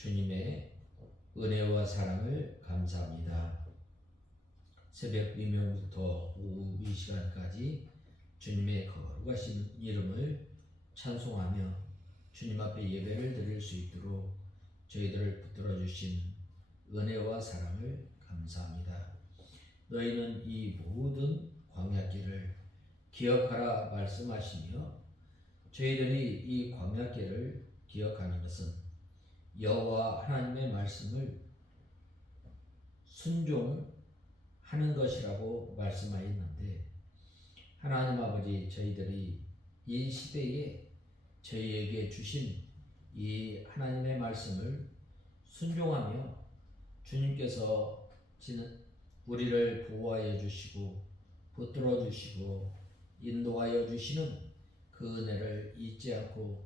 주님의 은혜와 사랑을 감사합니다. 새벽 미명부터 오후 이 시간까지 주님의 거룩하신 이름을 찬송하며 주님 앞에 예배를 드릴 수 있도록 저희들을 붙들어 주신 은혜와 사랑을 감사합니다. 너희는 이 모든 광야길을 기억하라 말씀하시며 저희들이 이 광야길을 기억하는 것은 여호와 하나님의 말씀을 순종하는 것이라고 말씀하였는데, 하나님 아버지, 저희들이 이 시대에 저희에게 주신 이 하나님의 말씀을 순종하며 주님께서 우리를 보호하여 주시고 붙들어 주시고 인도하여 주시는 그 은혜를 잊지 않고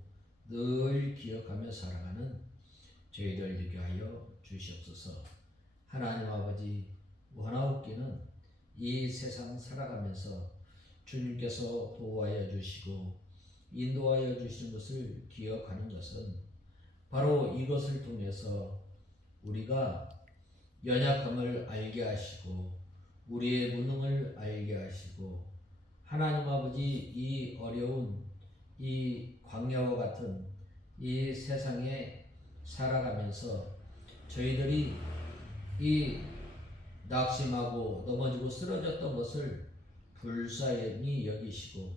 늘 기억하며 살아가는 저희들 되게 하여 주시옵소서. 하나님 아버지, 원하옵기는 이 세상 살아가면서 주님께서 보호하여 주시고 인도하여 주시는 것을 기억하는 것은 바로 이것을 통해서 우리가 연약함을 알게 하시고 우리의 무능을 알게 하시고 하나님 아버지, 이 어려운 이 광야와 같은 이 세상에 살아가면서 저희들이 이 낙심하고 넘어지고 쓰러졌던 것을 불쌍히 여기시고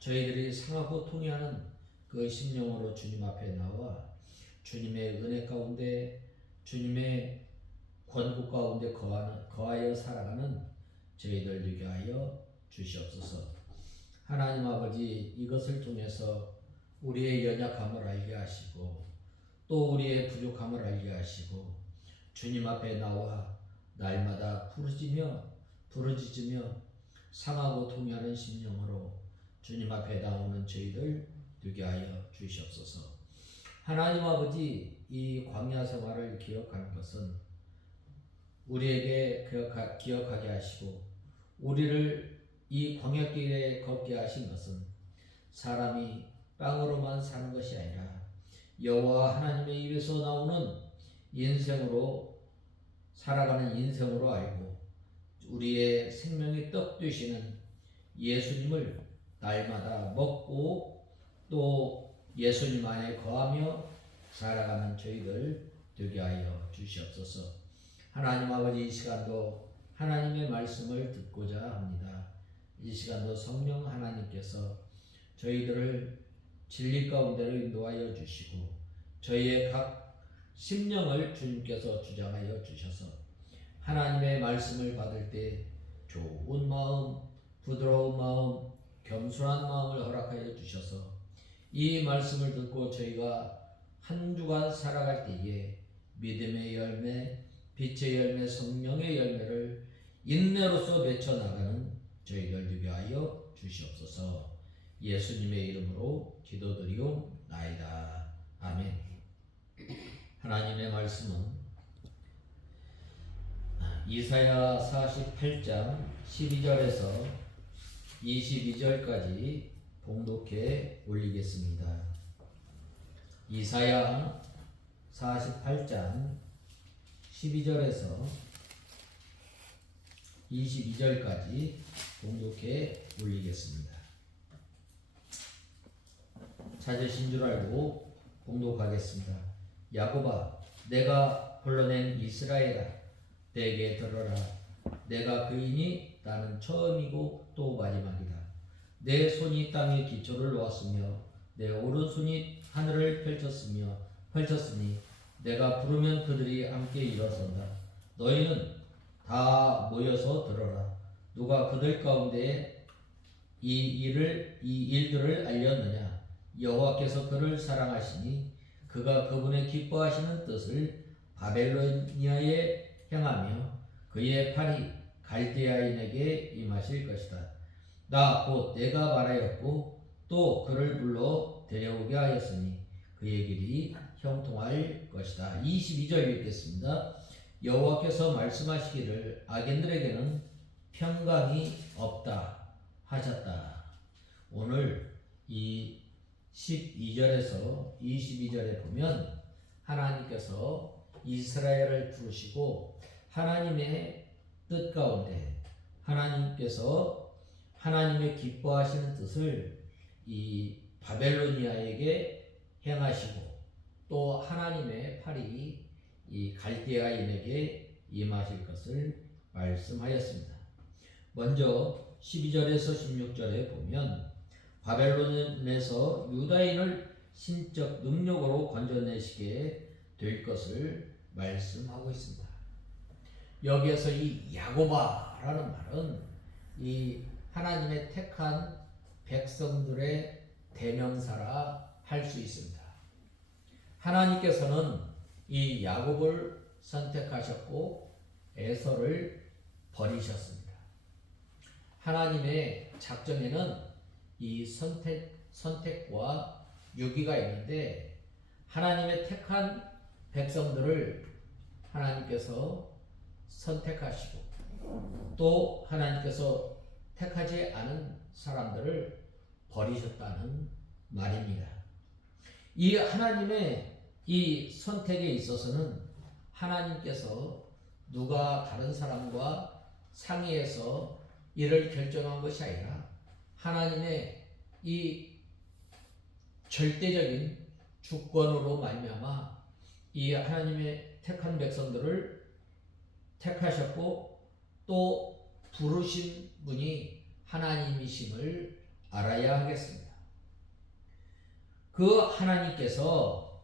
저희들이 상하고 통회하는 그 심령으로 주님 앞에 나와 주님의 은혜 가운데 주님의 권고 가운데 거하여 살아가는 저희들 되게 하여 주시옵소서. 하나님 아버지, 이것을 통해서 우리의 연약함을 알게 하시고 또 우리의 부족함을 알게 하시고 주님 앞에 나와 날마다 부르짖으며 상하고 통회하는 심령으로 주님 앞에 나오는 저희들 되게 하여 주시옵소서. 하나님 아버지, 이 광야 생활을 기억하는 것은 우리에게 기억하게 하시고 우리를 이 광야길에 걷게 하신 것은 사람이 빵으로만 사는 것이 아니라 여호와 하나님의 입에서 나오는 인생으로 살아가는 인생으로 알고 우리의 생명의 떡 되시는 예수님을 날마다 먹고 또 예수님 안에 거하며 살아가는 저희들 되게 하여 주시옵소서. 하나님 아버지, 이 시간도 하나님의 말씀을 듣고자 합니다. 이 시간도 성령 하나님께서 저희들을 진리 가운데로 인도하여 주시고 저희의 각 심령을 주님께서 주장하여 주셔서 하나님의 말씀을 받을 때 좋은 마음, 부드러운 마음, 겸손한 마음을 허락하여 주셔서 이 말씀을 듣고 저희가 한 주간 살아갈 때에 믿음의 열매, 빛의 열매, 성령의 열매를 인내로서 맺혀나가는 저희들 되게 하여 주시옵소서. 예수님의 이름으로 기도드리옵나이다. 아멘. 하나님의 말씀은 이사야 48장 12절에서 22절까지 봉독해 올리겠습니다. 이사야 48장 12절에서 22절까지 봉독해 올리겠습니다. 찾으신 줄 알고 봉독하겠습니다. 야곱아, 내가 불러낸 이스라엘아, 내게 들어라. 내가 그이니 나는 처음이고 또 마지막이다. 내 손이 땅에 기초를 놓았으며 내 오른손이 하늘을 펼쳤으니 내가 부르면 그들이 함께 일어선다. 너희는 다 모여서 들어라. 누가 그들 가운데 이 일들을 알렸느냐? 여호와께서 그를 사랑하시니 그가 그분의 기뻐하시는 뜻을 바벨로니아에 행하며 그의 팔이 갈대아인에게 임하실 것이다. 나 곧 내가 말하였고 또 그를 불러 데려오게 하였으니 그의 길이 형통할 것이다. 22절 읽겠습니다. 여호와께서 말씀하시기를 악인들에게는 평강이 없다 하셨다. 오늘 이 12절에서 22절에 보면 하나님께서 이스라엘을 부르시고 하나님의 뜻 가운데 하나님께서 하나님의 기뻐하시는 뜻을 이 바벨로니아에게 행하시고 또 하나님의 팔이 이 갈대아인에게 임하실 것을 말씀하였습니다. 먼저 12절에서 16절에 보면 바벨론에서 유다인을 신적 능력으로 건져내시게 될 것을 말씀하고 있습니다. 여기에서 이 야고바라는 말은 이 하나님의 택한 백성들의 대명사라 할 수 있습니다. 하나님께서는 이 야곱을 선택하셨고 에서를 버리셨습니다. 하나님의 작정에는 이 선택과 유기가 있는데 하나님의 택한 백성들을 하나님께서 선택하시고 또 하나님께서 택하지 않은 사람들을 버리셨다는 말입니다. 이 하나님의 이 선택에 있어서는 하나님께서 누가 다른 사람과 상의해서 이를 결정한 것이 아니라 하나님의 이 절대적인 주권으로 말미암아 이 하나님의 택한 백성들을 택하셨고 또 부르신 분이 하나님이심을 알아야 하겠습니다. 그 하나님께서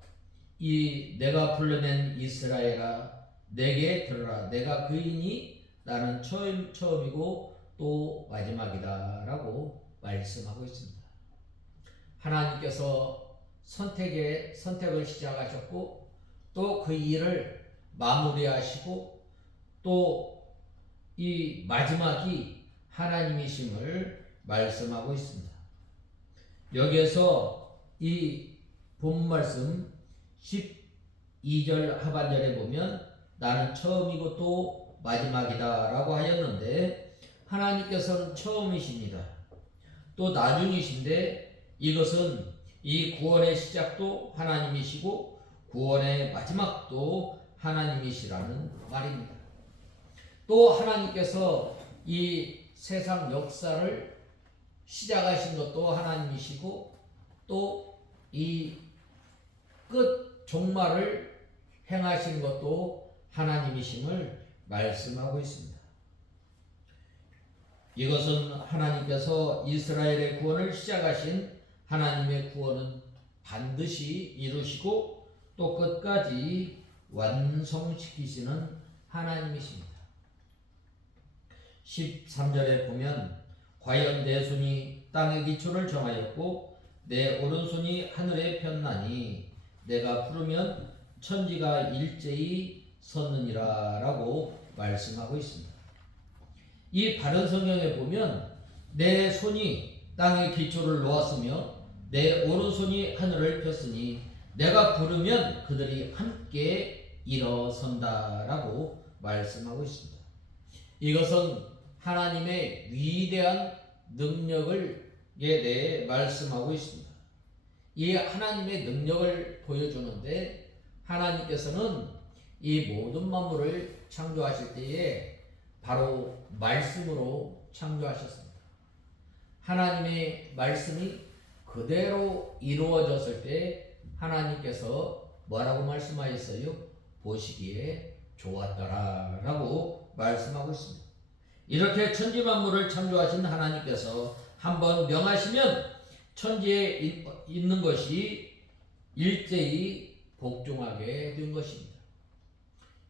이 내가 불러낸 이스라엘아 내게 들으라 내가 그이니 나는 처음이고 또 마지막이다 라고 말씀하고 있습니다. 하나님께서 선택을 시작하셨고 또 그 일을 마무리하시고 또 이 마지막이 하나님이심을 말씀하고 있습니다. 여기에서 이 본 말씀 12절 하반절에 보면 나는 처음이고 또 마지막이다 라고 하였는데 하나님께서는 처음이십니다. 또 나중이신데 이것은 이 구원의 시작도 하나님이시고 구원의 마지막도 하나님이시라는 말입니다. 또 하나님께서 이 세상 역사를 시작하신 것도 하나님이시고 또 이 끝 종말을 행하신 것도 하나님이심을 말씀하고 있습니다. 이것은 하나님께서 이스라엘의 구원을 시작하신 하나님의 구원은 반드시 이루시고 또 끝까지 완성시키시는 하나님이십니다. 13절에 보면 과연 내 손이 땅의 기초를 정하였고 내 오른손이 하늘에 폈나니 내가 부르면 천지가 일제히 섰느니라 라고 말씀하고 있습니다. 이 바른 성경에 보면 내 손이 땅의 기초를 놓았으며 내 오른손이 하늘을 폈으니 내가 부르면 그들이 함께 일어선다 라고 말씀하고 있습니다. 이것은 하나님의 위대한 능력에 대해 말씀하고 있습니다. 이 하나님의 능력을 보여주는데 하나님께서는 이 모든 만물을 창조하실 때에 바로 말씀으로 창조하셨습니다. 하나님의 말씀이 그대로 이루어졌을 때 하나님께서 뭐라고 말씀하셨어요? 보시기에 좋았더라 라고 말씀하고 있습니다. 이렇게 천지 만물을 창조하신 하나님께서 한번 명하시면 천지에 있는 것이 일제히 복종하게 된 것입니다.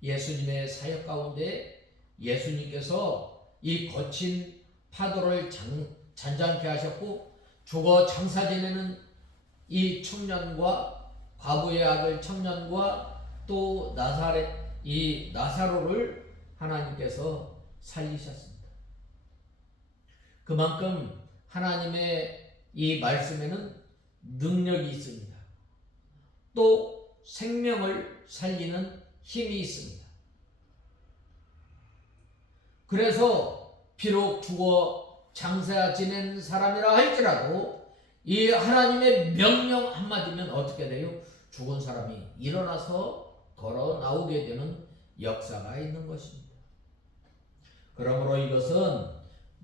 예수님의 사역 가운데 예수님께서 이 거친 파도를 잔잔케 하셨고 죽어 장사 지내는 이 청년과 과부의 아들 청년과 또 나사로를 하나님께서 살리셨습니다. 그만큼 하나님의 이 말씀에는 능력이 있습니다. 또 생명을 살리는 힘이 있습니다. 그래서 비록 죽어 장사 지낸 사람이라 할지라도 이 하나님의 명령 한마디면 어떻게 돼요? 죽은 사람이 일어나서 걸어 나오게 되는 역사가 있는 것입니다. 그러므로 이것은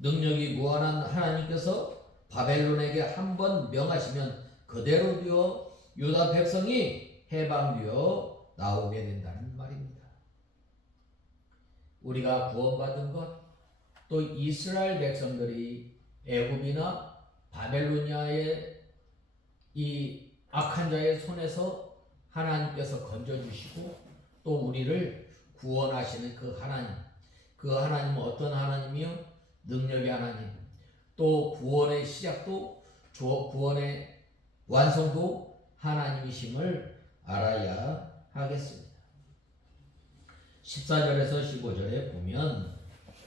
능력이 무한한 하나님께서 바벨론에게 한번 명하시면 그대로 되어 유다 백성이 해방되어 나오게 된다는 말입니다. 우리가 구원받은 것, 또 이스라엘 백성들이 애굽이나 바벨로니아의 이 악한 자의 손에서 하나님께서 건져주시고 또 우리를 구원하시는 그 하나님은 어떤 하나님이요? 능력의 하나님, 또 구원의 시작도 구원의 완성도 하나님이심을 알아야 하겠습니다. 14절에서 15절에 보면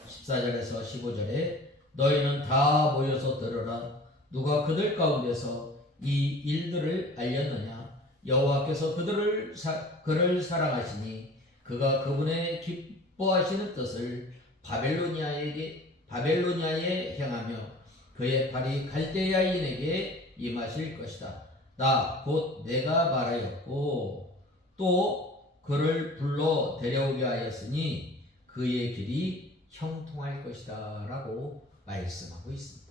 14절에서 15절에 너희는 다 모여서 들으라. 누가 그들 가운데서 이 일들을 알렸느냐? 여호와께서 그를 사랑하시니 그가 그분의 기뻐하시는 뜻을 바벨로니아에 행하며 그의 팔이 갈대아인에게 임하실 것이다. 나 곧 내가 말하였고 또 그를 불러 데려오게 하였으니 그의 길이 형통할 것이다 라고 말씀하고 있습니다.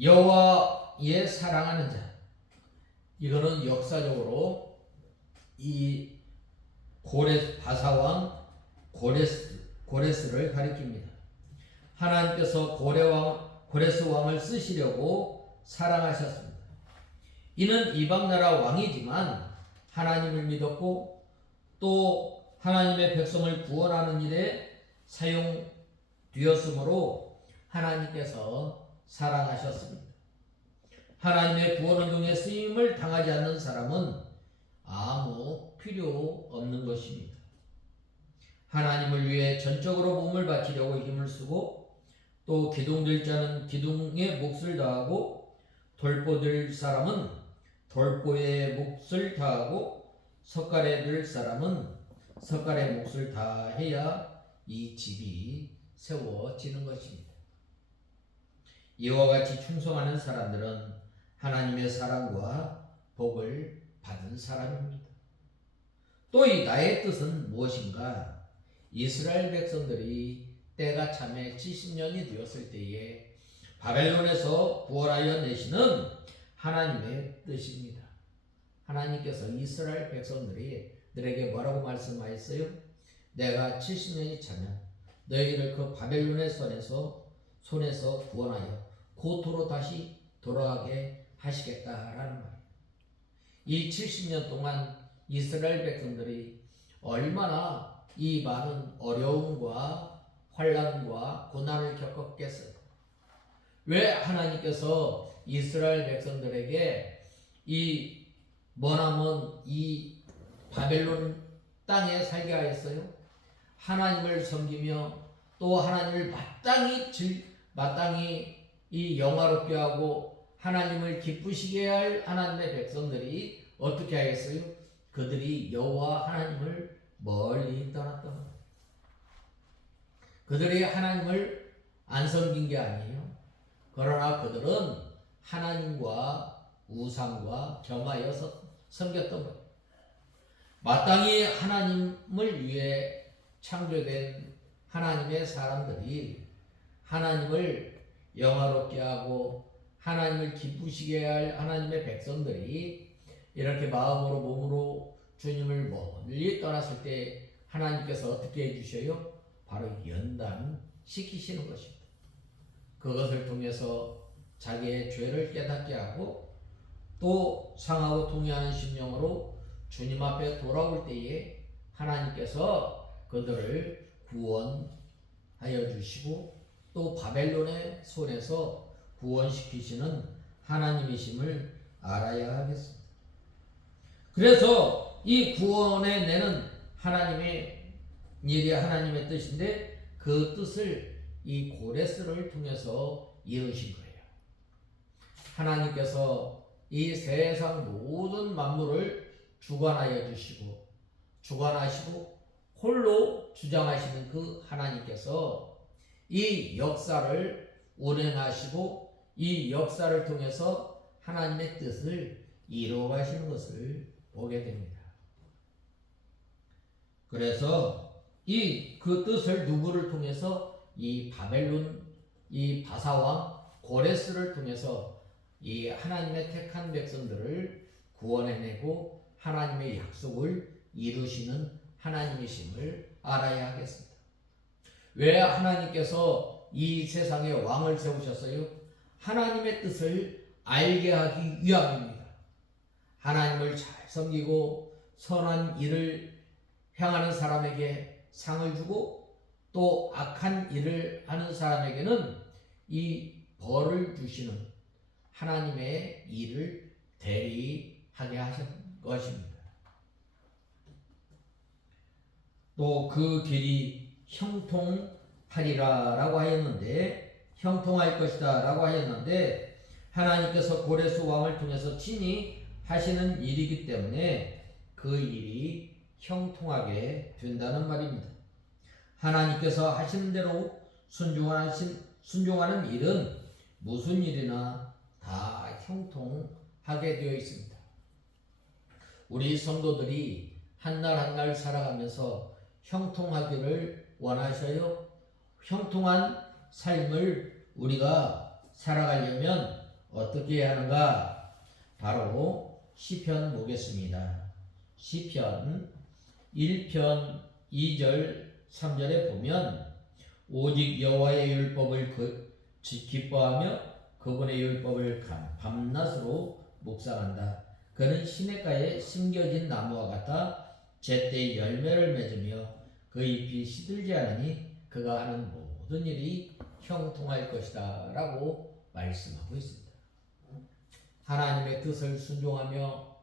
여호와의 사랑하는 자, 이거는 역사적으로 이 바사왕 고레스를 가리킵니다. 하나님께서 고레스 왕을 쓰시려고 사랑하셨습니다. 이는 이방나라 왕이지만 하나님을 믿었고 또 하나님의 백성을 구원하는 일에 사용되었으므로 하나님께서 사랑하셨습니다. 하나님의 구원 운동에 쓰임을 당하지 않는 사람은 아무 필요 없는 것입니다. 하나님을 위해 전적으로 몸을 바치려고 힘을 쓰고 또 기둥들 자는 기둥에 몫을 다하고 돌보될 사람은 돌보에 몫을 다하고 석가래 들 사람은 석가래 몫을 다해야 이 집이 세워지는 것입니다. 이와 같이 충성하는 사람들은 하나님의 사랑과 복을 받은 사람입니다. 또 이 나의 뜻은 무엇인가? 이스라엘 백성들이 때가 참에 70년이 되었을 때에 바벨론에서 구원하여 내시는 하나님의 뜻입니다. 하나님께서 이스라엘 백성들에게 뭐라고 말씀하셨어요? 내가 70년이 차면 너희를 그 바벨론의 손에서 구원하여 고토로 다시 돌아가게 하시겠다라는 말이에요. 이 70년 동안 이스라엘 백성들이 얼마나 이 많은 어려움과 환난과 고난을 겪었겠어요. 왜 하나님께서 이스라엘 백성들에게 이 머나먼 이 바벨론 땅에 살게 하였어요? 하나님을 섬기며 또 하나님을 마땅히 이 영화롭게 하고 하나님을 기쁘시게 할 하나님의 백성들이 어떻게 하겠어요? 그들이 여호와 하나님을 멀리 떠났던 거예요. 그들이 하나님을 안 섬긴 게 아니에요. 그러나 그들은 하나님과 우상과 겸하여 섬겼던 거예요. 마땅히 하나님을 위해 창조된 하나님의 사람들이 하나님을 영화롭게 하고 하나님을 기쁘시게 할 하나님의 백성들이 이렇게 마음으로 몸으로 주님을 멀리 떠났을 때 하나님께서 어떻게 해주셔요? 바로 연단시키시는 것입니다. 그것을 통해서 자기의 죄를 깨닫게 하고 또 상하고 통회하는 심령으로 주님 앞에 돌아올 때에 하나님께서 그들을 구원하여 주시고 또 바벨론의 손에서 구원시키시는 하나님이심을 알아야 하겠습니다. 그래서 이 구원해 내는 하나님의 일이 하나님의 뜻인데 그 뜻을 이 고레스를 통해서 이루신 거예요. 하나님께서 이 세상 모든 만물을 주관하여 주시고 주관하시고 홀로 주장하시는 그 하나님께서 이 역사를 운행하시고 이 역사를 통해서 하나님의 뜻을 이루어가시는 것을 보게 됩니다. 그래서 그 뜻을 누구를 통해서 이 바벨론 이 바사왕 고레스를 통해서 이 하나님의 택한 백성들을 구원해내고 하나님의 약속을 이루시는 하나님이심을 알아야 하겠습니다. 왜 하나님께서 이 세상에 왕을 세우셨어요? 하나님의 뜻을 알게 하기 위함입니다. 하나님을 잘 섬기고 선한 일을 행하는 사람에게 상을 주고 또 악한 일을 하는 사람에게는 이 벌을 주시는 하나님의 일을 대리하게 하신 것입니다. 또 그 길이 형통하리라라고 하였는데 형통할 것이다라고 하였는데 하나님께서 고레스 왕을 통해서 친히 하시는 일이기 때문에 그 일이 형통하게 된다는 말입니다. 하나님께서 하시는 대로 순종하는 일은 무슨 일이나 다 형통하게 되어 있습니다. 우리 성도들이 한 날 한 날 살아가면서 형통하기를 원하셔요? 형통한 삶을 우리가 살아가려면 어떻게 해야 하는가? 바로 시편 보겠습니다. 시편 1편 2절 3절에 보면 오직 여호와의 율법을 기뻐하며 그분의 율법을 밤낮으로 묵상한다. 그는 시냇가에 심겨진 나무와 같아 제때 열매를 맺으며 그 잎이 시들지 않으니 그가 하는 모든 일이 형통할 것이다 라고 말씀하고 있습니다. 하나님의 뜻을 순종하며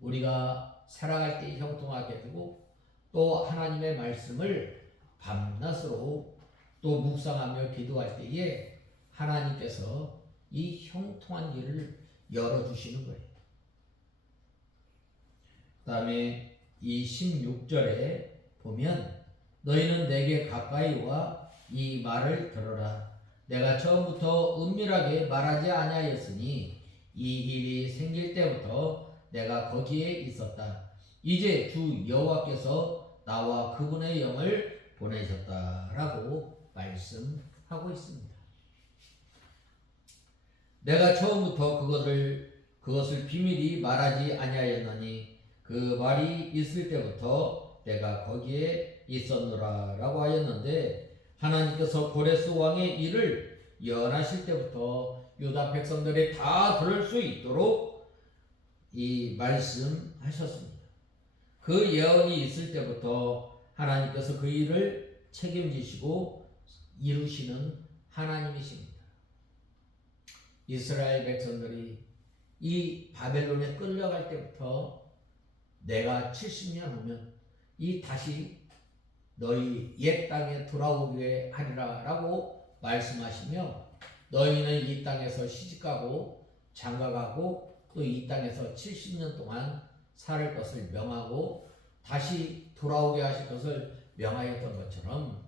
우리가 살아갈 때 형통하게 되고 또 하나님의 말씀을 밤낮으로 또 묵상하며 기도할 때에 하나님께서 이 형통한 길을 열어주시는 거예요. 그 다음에 이 16절에 보면 너희는 내게 가까이 와 이 말을 들어라. 내가 처음부터 은밀하게 말하지 아니하였으니 이 일이 생길 때부터 내가 거기에 있었다. 이제 주 여호와께서 나와 그분의 영을 보내셨다라고 말씀하고 있습니다. 내가 처음부터 그것을 비밀히 말하지 아니하였나니 그 말이 있을 때부터 내가 거기에 있었노라라고 하였는데 하나님께서 고레스 왕의 일을 예언하실 때부터 유다 백성들이 다 들을 수 있도록 이 말씀하셨습니다. 그 예언이 있을 때부터 하나님께서 그 일을 책임지시고 이루시는 하나님이십니다. 이스라엘 백성들이 이 바벨론에 끌려갈 때부터 내가 70년 후면 이 다시 너희 옛 땅에 돌아오게 하리라 라고 말씀하시며 너희는 이 땅에서 시집가고 장가가고 또 이 땅에서 70년 동안 살 것을 명하고 다시 돌아오게 하실 것을 명하였던 것처럼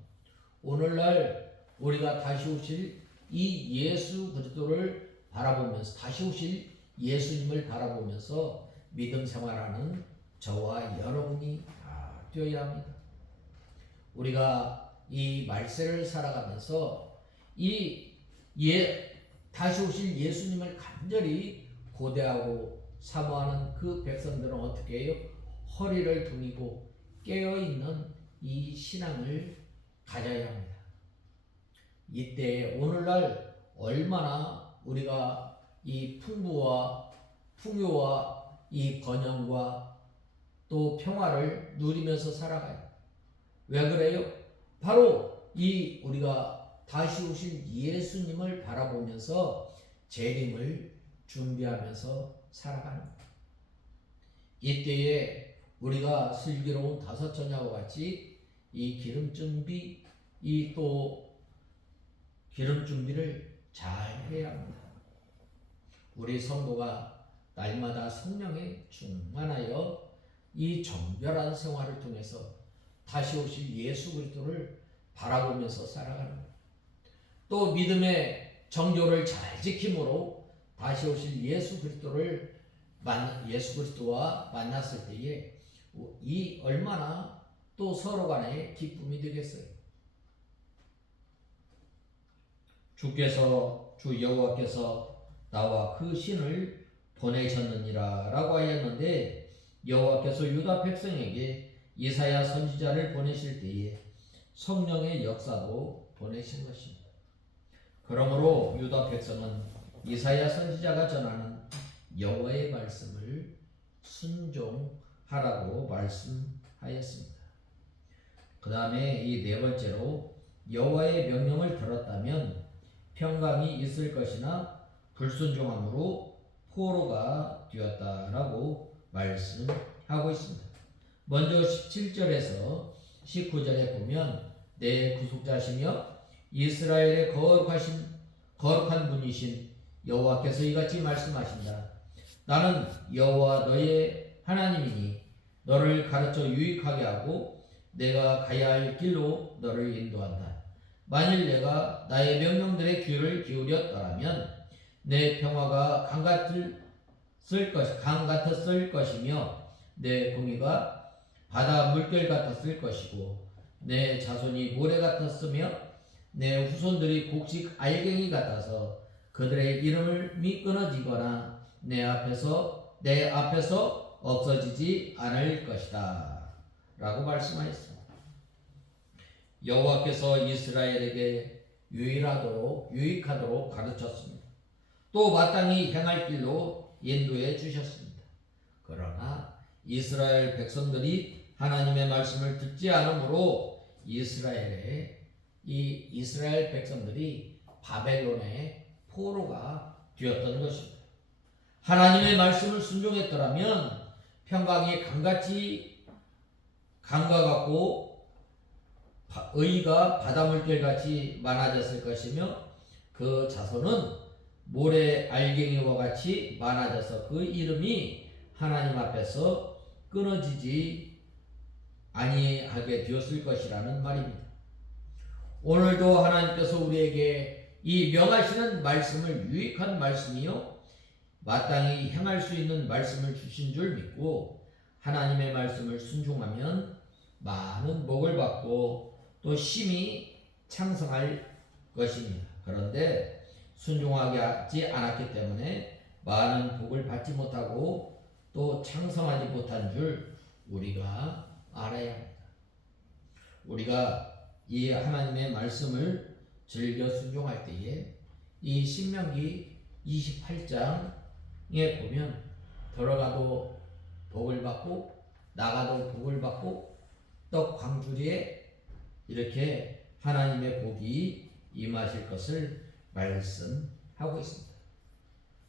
오늘날 우리가 다시 오실 이 예수 그리스도를 바라보면서 다시 오실 예수님을 바라보면서 믿음 생활하는 저와 여러분이 다 되어야 합니다. 우리가 이 말세를 살아가면서 다시 오실 예수님을 간절히 고대하고 사모하는 그 백성들은 어떻게 해요? 허리를 두니고 깨어있는 이 신앙을 가져야 합니다. 이때 오늘날 얼마나 우리가 이 풍부와 풍요와 이 번영과 또 평화를 누리면서 살아가요. 왜 그래요? 바로 이 우리가 다시 오실 예수님을 바라보면서 재림을 준비하면서 살아가는 거예요. 이때에 우리가 슬기로운 다섯 처녀와 같이 이 기름 준비를 잘 해야 합니다. 우리 성도가 날마다 성령에 충만하여 이 정결한 생활을 통해서 다시 오실 예수 그리스도를 바라보면서 살아가는 것. 또 믿음의 정교를 잘 지킴으로 다시 오실 예수 그리스도를 예수 그리스도와 만났을 때에 이 얼마나 또 서로 간에 기쁨이 되겠어요. 주 여호와께서 나와 그 신을 보내셨느니라 라고 하였는데, 여호와께서 유다 백성에게 이사야 선지자를 보내실 때에 성령의 역사도 보내신 것입니다. 그러므로 유다 백성은 이사야 선지자가 전하는 여호와의 말씀을 순종하라고 말씀하였습니다. 그 다음에 이 네 번째로, 여호와의 명령을 들었다면 평강이 있을 것이나 불순종함으로 포로가 되었다라고 말씀하고 있습니다. 먼저 17절에서 19절에 보면 내 구속자시며 이스라엘의 거룩한 분이신 여호와께서 이같이 말씀하신다. 나는 여호와 너의 하나님이니 너를 가르쳐 유익하게 하고 내가 가야 할 길로 너를 인도한다. 만일 내가 나의 명령들의 귀를 기울였더라면 내 평화가 강 같았을 것이며 내 공의가 바다 물결 같았을 것이고 내 자손이 모래 같았으며 내 후손들이 곡식 알갱이 같아서 그들의 이름이 끊어지거나 내 앞에서 없어지지 않을 것이다 라고 말씀하였습니다. 여호와께서 이스라엘에게 유익하도록 가르쳤습니다. 또 마땅히 행할 길로 인도해 주셨습니다. 그러나 이스라엘 백성들이 하나님의 말씀을 듣지 않으므로 이스라엘 백성들이 바벨론의 포로가 되었던 것입니다. 하나님의 말씀을 순종했더라면 평강이 강과 같고 의가 바닷물결같이 많아졌을 것이며 그 자손은 모래 알갱이와 같이 많아져서 그 이름이 하나님 앞에서 끊어지지 아니하게 되었을 것이라는 말입니다. 오늘도 하나님께서 우리에게 이 명하시는 말씀을 유익한 말씀이요 마땅히 행할 수 있는 말씀을 주신 줄 믿고 하나님의 말씀을 순종하면 많은 복을 받고 또 심히 창성할 것입니다. 그런데 순종하지 않았기 때문에 많은 복을 받지 못하고 또 창성하지 못한 줄 우리가 알아야 합니다. 우리가 이 하나님의 말씀을 즐겨 순종할 때에 이 신명기 28장에 보면 들어가도 복을 받고 나가도 복을 받고 또 광주리에 이렇게 하나님의 복이 임하실 것을 말씀하고 있습니다.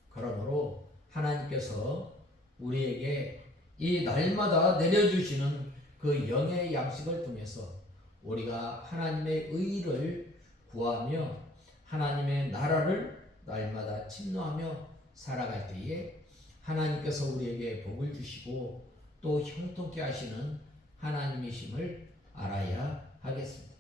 그러므로 하나님께서 우리에게 이 날마다 내려주시는 그 영의 양식을 통해서 우리가 하나님의 의를 구하며 하나님의 나라를 날마다 침노하며 살아갈 때에 하나님께서 우리에게 복을 주시고 또 형통케 하시는 하나님이심을 알아야 하겠습니다.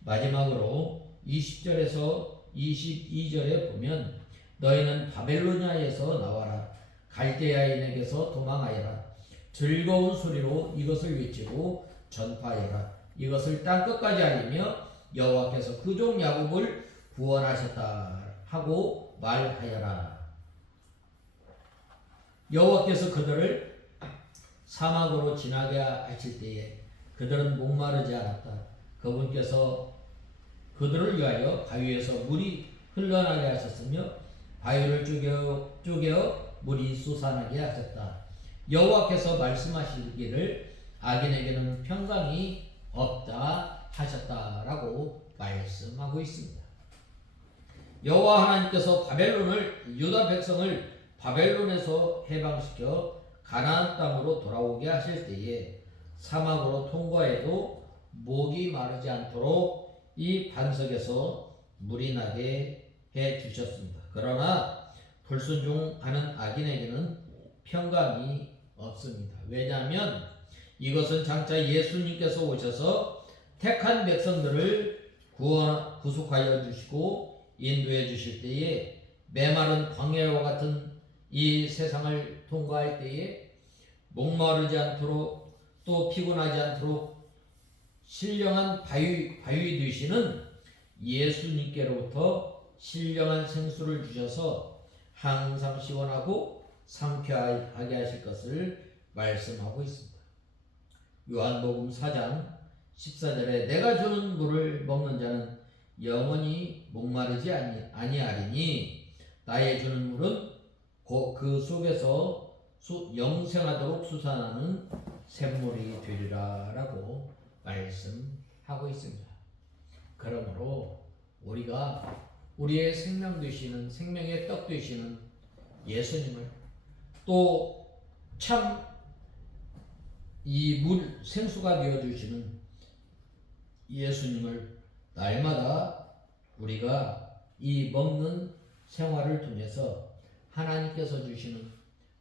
마지막으로 20절에서 22절에 보면 너희는 바벨로니아에서 나와라. 갈대아인에게서 도망하여라. 즐거운 소리로 이것을 외치고 전파하여라. 이것을 땅끝까지 알리며 여호와께서 그 종 야곱을 구원하셨다 하고 말하여라. 여호와께서 그들을 사막으로 지나게 하실 때에 그들은 목마르지 않았다. 그분께서 그들을 위하여 바위에서 물이 흘러나게 하셨으며 바위를 쪼개어 물이 솟아나게 하셨다. 여호와께서 말씀하시기를 악인에게는 평강이 없다 하셨다라고 말씀하고 있습니다. 여호와 하나님께서 유다 백성을 바벨론에서 해방시켜 가나안 땅으로 돌아오게 하실 때에 사막으로 통과해도 목이 마르지 않도록 이 반석에서 물이 나게 해 주셨습니다. 그러나 불순종하는 악인에게는 평강이 없습니다. 왜냐하면 이것은 장차 예수님께서 오셔서 택한 백성들을 구속하여 주시고 인도해 주실 때에 메마른 광야와 같은 이 세상을 통과할 때에 목마르지 않도록 또 피곤하지 않도록 신령한 바위 되시는 예수님께로부터 신령한 생수를 주셔서 항상 시원하고 상쾌하게 하실 것을 말씀하고 있습니다. 요한복음 4장 14절에 내가 주는 물을 먹는 자는 영원히 목마르지 아니하리니 나의 주는 물은 그 속에서 영생하도록 솟아나는 샘물이 되리라 라고 말씀하고 있습니다. 그러므로 우리가 우리의 생명 되시는 생명의 떡 되시는 예수님을 또 참 이 물 생수가 되어 주시는 예수님을 날마다 우리가 이 먹는 생활을 통해서 하나님께서 주시는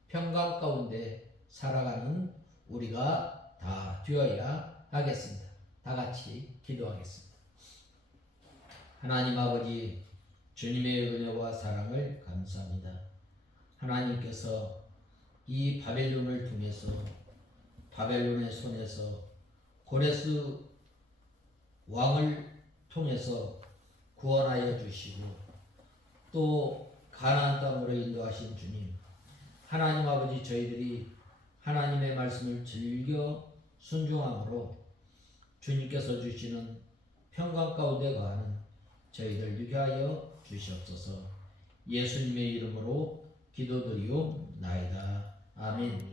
평강 가운데 살아가는 우리가 다 되어야 하겠습니다. 다 같이 기도하겠습니다. 하나님 아버지, 주님의 은혜와 사랑을 감사합니다. 하나님께서 이 바벨론을 통해서 바벨론의 손에서 고레스 왕을 통해서 구원하여 주시고 또 가나안 땅으로 인도하신 주님, 하나님 아버지, 저희들이 하나님의 말씀을 즐겨 순종함으로 주님께서 주시는 평강 가운데 거하는 저희들 되게 하여 주시옵소서. 예수님의 이름으로 기도드리옵나이다. 아멘.